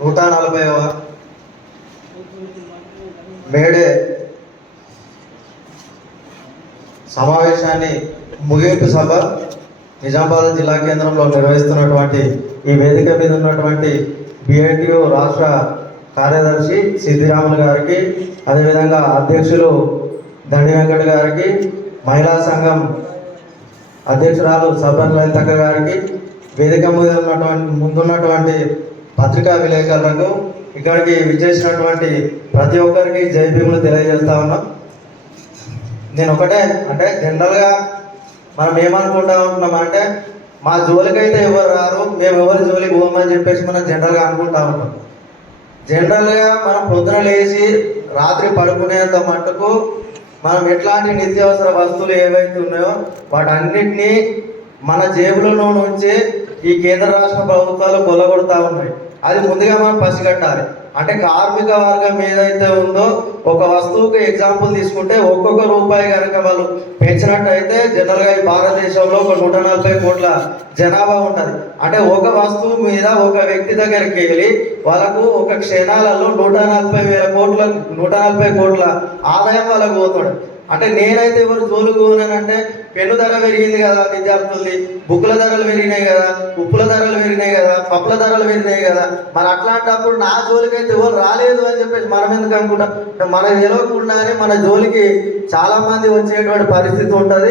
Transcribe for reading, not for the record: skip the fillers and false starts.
140వ May Day సమావేశాన్ని ముగింపు సభ నిజామాబాద్ జిల్లా కేంద్రంలో నిర్వహిస్తున్నటువంటి ఈ వేదిక మీద ఉన్నటువంటి బిఐటియు రాష్ట్ర కార్యదర్శి సిద్ధిరాములు గారికి, అదేవిధంగా అధ్యక్షులు దండి వెంకట గారికి, మహిళా సంఘం అధ్యక్షురాలు సబ్బన్ లలితక్క గారికి, వేదిక మీద ముందున్నటువంటి పత్రికా విలేకరులకు, ఇక్కడికి విచ్చేసినటువంటి ప్రతి ఒక్కరికి జై భీములు తెలియజేస్తా ఉన్నాం. నేను ఒకటే అంటే జనరల్గా మనం ఏమనుకుంటా ఉంటున్నాం అంటే మా జోలికైతే ఎవరు రారు, మేము ఎవరి జోలికి పోమని చెప్పేసి మనం జనరల్గా అనుకుంటా ఉంటాం. జనరల్గా మనం పొద్దున లేచి రాత్రి పడుకునేంత మట్టుకు మనం ఎట్లాంటి నిత్యావసర వస్తువులు ఏవైతే ఉన్నాయో వాటన్నిటినీ మన జేబులలో నుంచి ఈ కేంద్ర రాష్ట్ర ప్రభుత్వాలు కొల్లగొడతా ఉన్నాయి. అది ముందుగా మనం పసిగట్టాలి. అంటే కార్మిక వర్గం ఏదైతే ఉందో ఒక వస్తువుకి ఎగ్జాంపుల్ తీసుకుంటే ఒక్కొక్క రూపాయి కనుక వాళ్ళు పెంచినట్టయితే జనరల్గా ఈ భారతదేశంలో ఒక 140 కోట్ల జనాభా ఉంటుంది. అంటే ఒక వస్తువు మీద ఒక వ్యక్తి దగ్గరికి వెళ్ళి వాళ్ళకు ఒక క్షణాలలో 140 కోట్ల ఆదాయం వాళ్ళకు పోతాడు. అంటే నేనైతే ఎవరు జోలుకు పోనానంటే పెన్ను ధర పెరిగింది కదా, విద్యార్థులది బుక్కుల ధరలు పెరిగినాయి కదా, ఉప్పుల ధరలు పెరిగినాయి కదా, పప్పుల ధరలు పెరిగినాయి కదా, మరి అట్లాంటప్పుడు నా జోలికైతే ఎవరు రాలేదు అని చెప్పేసి మనం ఎందుకు అనుకుంటాం? మనకు తెలియకుండానే మన జోలికి చాలా మంది వచ్చేటువంటి పరిస్థితి ఉంటుంది.